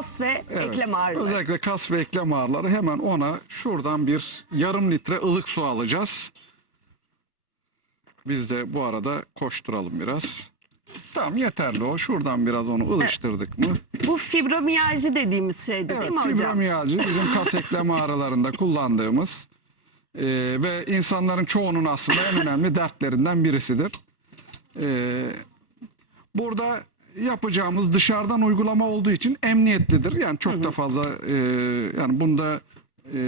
kas ve Evet. eklem ağrıları. Özellikle kas ve eklem ağrıları hemen ona şuradan bir yarım litre ılık su alacağız. Biz de bu arada koşturalım biraz. Tamam yeterli o. Şuradan biraz onu ılıştırdık mı? Bu fibromiyalji dediğimiz şeydi değil Evet mi hocam? fibromiyalji bizim kas eklem ağrılarında kullandığımız e, ve insanların çoğunun aslında en önemli dertlerinden birisidir. E, burada yapacağımız dışarıdan uygulama olduğu için emniyetlidir. Yani çok da fazla e, yani bunda e,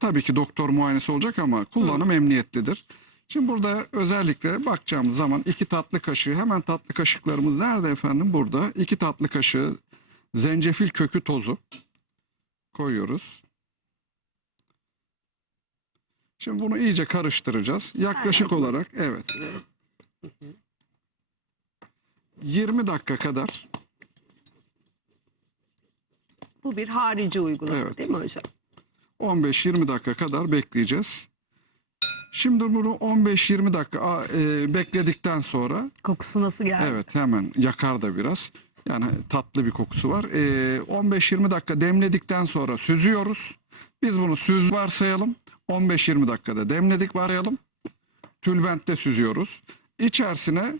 tabii ki doktor muayenesi olacak ama kullanım emniyetlidir. Şimdi burada özellikle bakacağımız zaman iki tatlı kaşığı hemen tatlı kaşıklarımız nerede efendim? Burada iki tatlı kaşığı zencefil kökü tozu koyuyoruz. Şimdi bunu iyice karıştıracağız. Yaklaşık Aynen. olarak evet. 20 dakika kadar Bu bir harici uygulama Evet. değil mi hocam? 15-20 dakika kadar bekleyeceğiz. Şimdi bunu 15-20 dakika a, e, bekledikten sonra Kokusu nasıl geldi? evet hemen yakar da biraz. Yani tatlı bir kokusu var. E, 15-20 dakika demledikten sonra süzüyoruz. Biz bunu süz varsayalım. 15-20 dakikada demledik varsayalım. Tülbentte süzüyoruz. İçerisine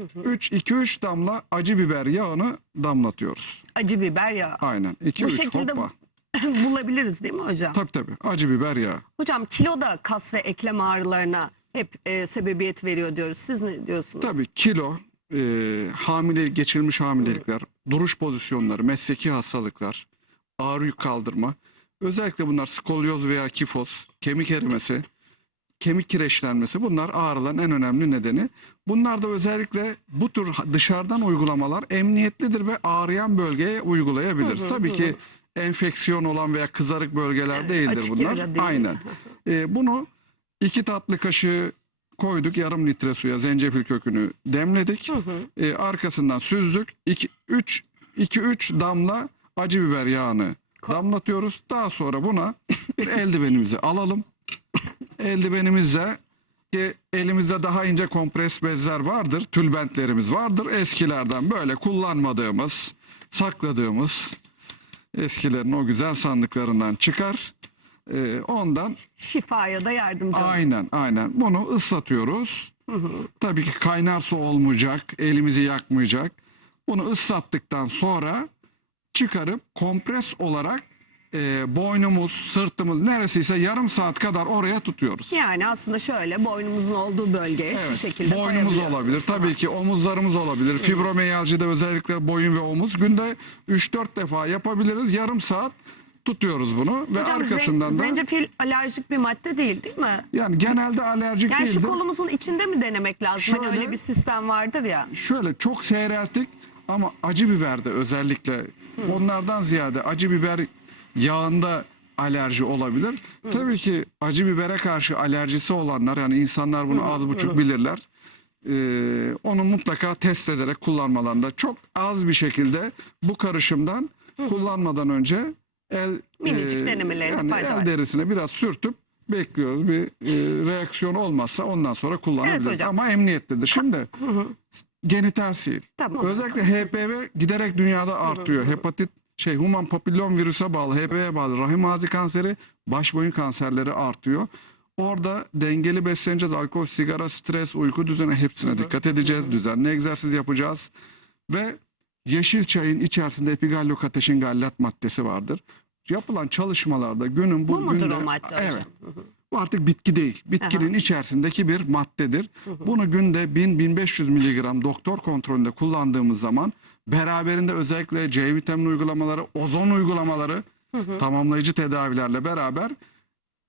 3-2-3 damla acı biber yağını damlatıyoruz. Acı biber yağı. Aynen. Bu 2-3 şekilde hoppa. bulabiliriz değil mi hocam? Tabii tabii. Acı biber yağı. Hocam kilo da kas ve eklem ağrılarına hep e, sebebiyet veriyor diyoruz. Siz ne diyorsunuz? Tabii kilo, e, hamile geçirilmiş hamilelikler, duruş pozisyonları, mesleki hastalıklar, ağrı yük kaldırma. Özellikle bunlar skolyoz veya kifoz, kemik erimesi, kemik kireçlenmesi bunlar ağrıların en önemli nedeni. Bunlar da özellikle bu tür dışarıdan uygulamalar emniyetlidir ve ağrıyan bölgeye uygulayabiliriz. Hı hı, Tabii hı ki enfeksiyon olan veya kızarık bölgeler değildir açık bunlar. değil. Aynen. E, bunu iki tatlı kaşığı koyduk yarım litre suya zencefil kökünü demledik. Hı hı. E, arkasından süzdük. 2 3 2 3 damla acı biber yağını Ko- damlatıyoruz. Daha sonra buna bir eldivenimizi alalım. Eldivenimizle ki elimizde daha ince kompres bezler vardır, tülbentlerimiz vardır. Eskilerden böyle kullanmadığımız, sakladığımız eskilerin o güzel sandıklarından çıkar. E, ondan Şifaya da yardımcı olur. Aynen aynen. Bunu ıslatıyoruz. Tabii ki kaynar su olmayacak. Elimizi yakmayacak. Bunu ıslattıktan sonra çıkarıp kompres olarak e, boynumuz, sırtımız neresiyse yarım saat kadar oraya tutuyoruz. Yani aslında şöyle boynumuzun olduğu bölgeye şu şekilde boynumuz koyabiliyoruz. olabilir. Tabii ki omuzlarımız olabilir. Fibromiyalcide özellikle boyun ve omuz. Günde 3-4 defa yapabiliriz. Yarım saat tutuyoruz bunu ve Hocam ze- arkasından da zencefil alerjik bir madde değil değil mi? yani genelde alerjik Yani şu değildir. kolumuzun içinde mi denemek lazım? Hani Şöyle- öyle bir sistem vardır ya. şöyle çok seyrelttik ama acı biberde özellikle onlardan ziyade acı biber yağında alerji olabilir. Tabii ki acı bibere karşı alerjisi olanlar yani insanlar bunu az buçuk bilirler. Ee, onu mutlaka test ederek kullanmalarında çok az bir şekilde bu karışımdan kullanmadan önce el Minicik denemelerinde yani fayda el var. derisine biraz sürtüp bekliyoruz. Bir e, reaksiyon olmazsa ondan sonra kullanabiliriz. hocam. Ama emniyetlidir. Şimdi genital sil. Tamam. Özellikle HPV giderek dünyada artıyor. Hepatit şey human papillom virüse bağlı, HPV'ye bağlı rahim ağzı kanseri, baş boyun kanserleri artıyor. Orada dengeli besleneceğiz. Alkol, sigara, stres, uyku düzeni hepsine dikkat edeceğiz. Düzenli egzersiz yapacağız. Ve yeşil çayın içerisinde epigallokataşin gallat maddesi vardır. Yapılan çalışmalarda günün bu, Bu mudur günde o madde hocam? evet. Bu artık bitki değil. Bitkinin içerisindeki bir maddedir. Bunu günde 1000-1500 miligram doktor kontrolünde kullandığımız zaman beraberinde özellikle C vitamini uygulamaları, ozon uygulamaları tamamlayıcı tedavilerle beraber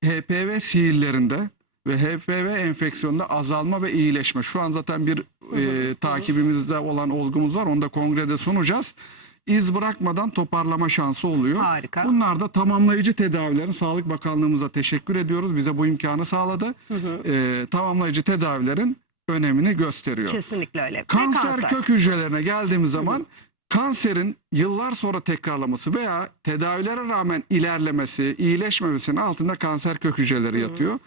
HPV sihirlerinde ve HPV enfeksiyonunda azalma ve iyileşme. Şu an zaten bir e, takibimizde olan olgumuz var. Onu da kongrede sunacağız. İz bırakmadan toparlama şansı oluyor. Harika. Bunlar da tamamlayıcı tedavilerin Sağlık Bakanlığımıza teşekkür ediyoruz. Bize bu imkanı sağladı. E, tamamlayıcı tedavilerin önemini gösteriyor. Kesinlikle öyle. Ve Kanser, kök hücrelerine geldiğimiz zaman kanserin yıllar sonra tekrarlaması veya tedavilere rağmen ilerlemesi, iyileşmemesinin altında kanser kök hücreleri yatıyor.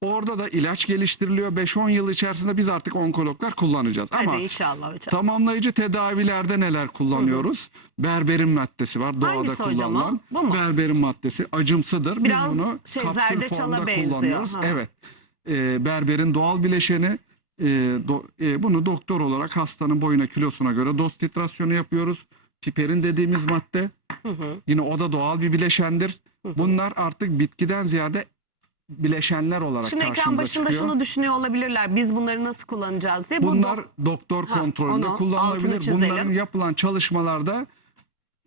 Orada da ilaç geliştiriliyor. 5-10 yıl içerisinde biz artık onkologlar kullanacağız. Hadi Ama inşallah hocam. tamamlayıcı tedavilerde neler kullanıyoruz? Berberin maddesi var. Doğada Hangisi kullanılan. Bu mu? Berberin maddesi acımsıdır. Biraz biz bunu şey, kapsül formda benziyor. kullanıyoruz. Ha. Evet. Ee, berberin doğal bileşeni. Ee, do- e, bunu doktor olarak hastanın boyuna kilosuna göre doz titrasyonu yapıyoruz. Piperin dediğimiz madde. Hı hı. Yine o da doğal bir bileşendir. Bunlar artık bitkiden ziyade bileşenler olarak Şimdi ekran başında çıkıyor. şunu düşünüyor olabilirler. Biz bunları nasıl kullanacağız diye. Bu Bunlar dok- doktor Ha, kontrolünde altını kullanılabilir. Bunların yapılan çalışmalarda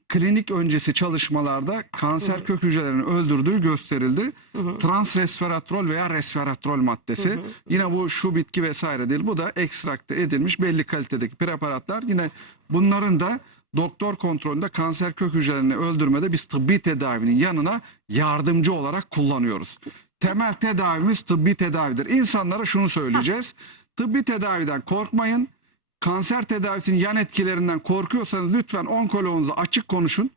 klinik öncesi çalışmalarda kanser kök hücrelerini öldürdüğü gösterildi. Transresveratrol veya resveratrol maddesi. Yine bu şu bitki vesaire değil. Bu da ekstrakte edilmiş belli kalitedeki preparatlar. Yine bunların da doktor kontrolünde kanser kök hücrelerini öldürmede biz tıbbi tedavinin yanına yardımcı olarak kullanıyoruz. Temel tedavimiz tıbbi tedavidir. İnsanlara şunu söyleyeceğiz. Tıbbi tedaviden korkmayın. Kanser tedavisinin yan etkilerinden korkuyorsanız lütfen onkoloğunuza açık konuşun.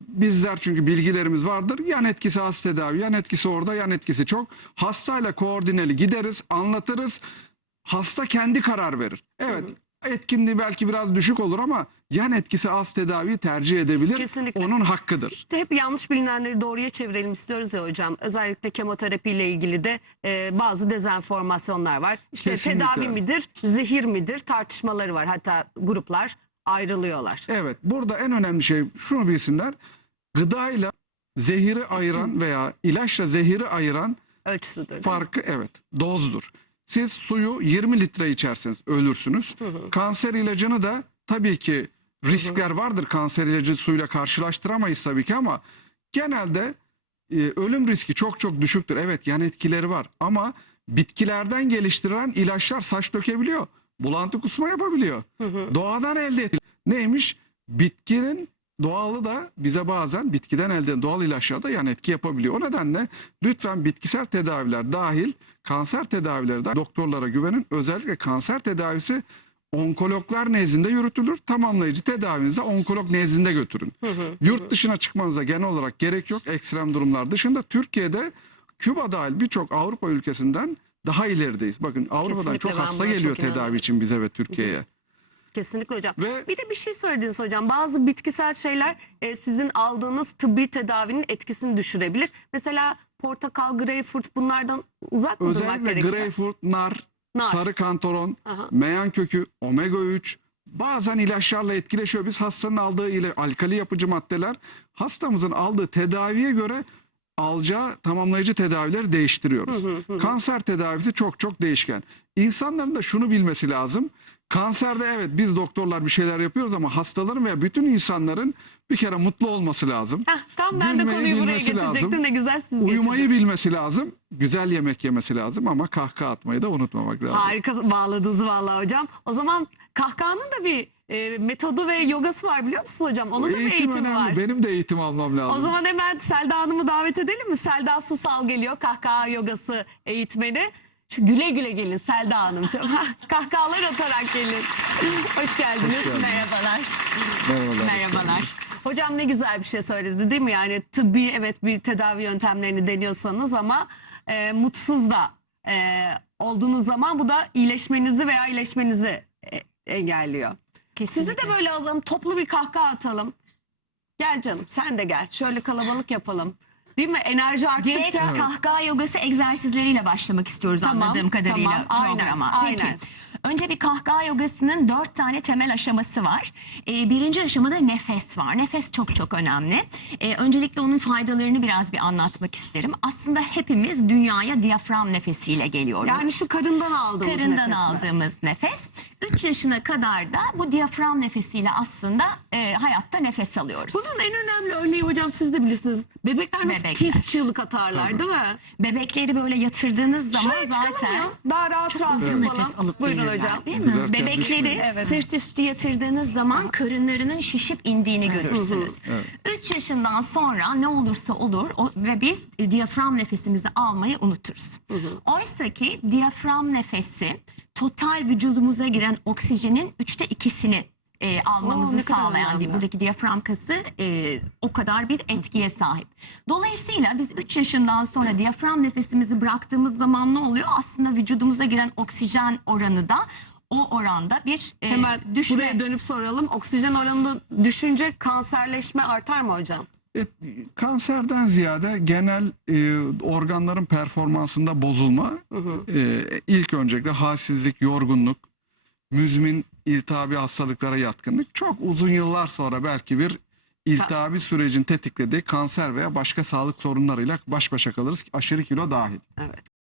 Bizler çünkü bilgilerimiz vardır. Yan etkisi az tedavi, yan etkisi orada, yan etkisi çok. Hastayla koordineli gideriz, anlatırız. Hasta kendi karar verir. Evet, etkinliği belki biraz düşük olur ama yan etkisi az tedaviyi tercih edebilir. Kesinlikle. Onun hakkıdır. İşte hep yanlış bilinenleri doğruya çevirelim istiyoruz ya hocam. Özellikle kemoterapiyle ilgili de e, bazı dezenformasyonlar var. İşte Kesinlikle. tedavi midir, zehir midir tartışmaları var. Hatta gruplar ayrılıyorlar. Evet, burada en önemli şey şunu bilsinler. Gıdayla zehiri ayıran veya ilaçla zehiri ayıran Ölçüsüdür. farkı evet dozdur. Siz suyu 20 litre içerseniz ölürsünüz. Kanser ilacını da tabii ki riskler vardır. Kanser ilacı suyla karşılaştıramayız tabii ki ama genelde e, ölüm riski çok çok düşüktür. Evet yan etkileri var ama bitkilerden geliştirilen ilaçlar saç dökebiliyor. Bulantı kusma yapabiliyor. Doğadan elde edilen neymiş? Bitkinin doğalı da bize bazen bitkiden elde doğal ilaçlar da yan etki yapabiliyor. O nedenle lütfen bitkisel tedaviler dahil kanser tedavileri de doktorlara güvenin. Özellikle kanser tedavisi onkologlar nezdinde yürütülür. Tamamlayıcı tedavinizi onkolog nezdinde götürün. Yurt dışına çıkmanıza genel olarak gerek yok. Ekstrem durumlar dışında Türkiye'de Küba dahil birçok Avrupa ülkesinden daha ilerideyiz. Bakın Avrupa'dan Kesinlikle çok hasta geliyor tedavi için bize ve Türkiye'ye. Kesinlikle hocam. Ve- Bir de bir şey söylediniz hocam. Bazı bitkisel şeyler e, sizin aldığınız tıbbi tedavinin etkisini düşürebilir. Mesela portakal, greyfurt bunlardan uzak mı durmak Özellikle gerekiyor? greyfurt, nar, Nar. sarı kantaron, Aha. meyan kökü, omega 3 bazen ilaçlarla etkileşiyor. Biz hastanın aldığı ile alkali yapıcı maddeler hastamızın aldığı tedaviye göre alacağı tamamlayıcı tedavileri değiştiriyoruz. Kanser tedavisi çok çok değişken. İnsanların da şunu bilmesi lazım. Kanserde evet biz doktorlar bir şeyler yapıyoruz ama hastaların veya bütün insanların bir kere mutlu olması lazım. Heh, tam ben de Gülmeyi konuyu buraya bilmesi getirecektim lazım. ne güzel siz Uyumayı getirdiniz. bilmesi lazım. Güzel yemek yemesi lazım ama kahkaha atmayı da unutmamak lazım. Harika bağladınız vallahi hocam. O zaman kahkahanın da bir e, metodu ve yogası var biliyor musunuz hocam? Onun da bir Eğitim eğitimi önemli. var. Benim de eğitim almam lazım. O zaman hemen Selda Hanım'ı davet edelim mi? Selda Susal geliyor. Kahkaha yogası eğitmeni. Şu güle güle gelin Selda Hanımcığım. Kahkahalar atarak gelin. Hoş geldiniz. Hoş geldiniz. Merhabalar. Merhabalar. Merhabalar. Hocam ne güzel bir şey söyledi değil mi? Yani tıbbi evet bir tedavi yöntemlerini deniyorsanız ama e, mutsuz da e, olduğunuz zaman bu da iyileşmenizi veya iyileşmenizi e, engelliyor. Sizi de böyle alalım, toplu bir kahkaha atalım. Gel canım, sen de gel. Şöyle kalabalık yapalım. Değil mi? Enerji Direkt arttıkça kahkaha yogası egzersizleriyle başlamak istiyoruz Tamam, anladığım kadarıyla tamam. Aynen, programa. aynen. Önce bir kahkaha yogasının dört tane temel aşaması var. Ee, birinci aşamada nefes var. Nefes çok çok önemli. Ee, öncelikle onun faydalarını biraz bir anlatmak isterim. Aslında hepimiz dünyaya diyafram nefesiyle geliyoruz. yani şu karından aldığımız karından nefes mi? aldığımız nefes. 3 yaşına kadar da bu diyafram nefesiyle aslında e, hayatta nefes alıyoruz. Bunun en önemli örneği hocam siz de bilirsiniz. Bebekler nasıl Bebekler. tiz çığlık atarlar değil mi? Bebekleri böyle yatırdığınız zaman çıkalım zaten? Daha rahat rahat uzun nefes alıp Buyurun hocam. Değil mi? Giderken Bebekleri düşmeyin. Evet. sırt üstü yatırdığınız zaman karınlarının şişip indiğini görürsünüz. Evet. 3 yaşından sonra ne olursa olur o, ve biz e, diyafram nefesimizi almayı unuturuz. Oysa ki diyafram nefesi total vücudumuza giren oksijenin üçte ikisini Oo, almamızı kadar sağlayan değil. Buradaki diyafram kası e, o kadar bir etkiye sahip. Dolayısıyla biz 3 yaşından sonra diyafram nefesimizi bıraktığımız zaman ne oluyor? Aslında vücudumuza giren oksijen oranı da o oranda bir e, Hemen düşme. buraya dönüp soralım. Oksijen oranında düşünce kanserleşme artar mı hocam? E, kanserden ziyade genel e, organların performansında bozulma e, ilk öncelikle halsizlik, yorgunluk, müzmin iltihabi hastalıklara yatkınlık çok uzun yıllar sonra belki bir iltihabi sürecin tetiklediği kanser veya başka sağlık sorunlarıyla baş başa kalırız aşırı kilo dahil. Evet.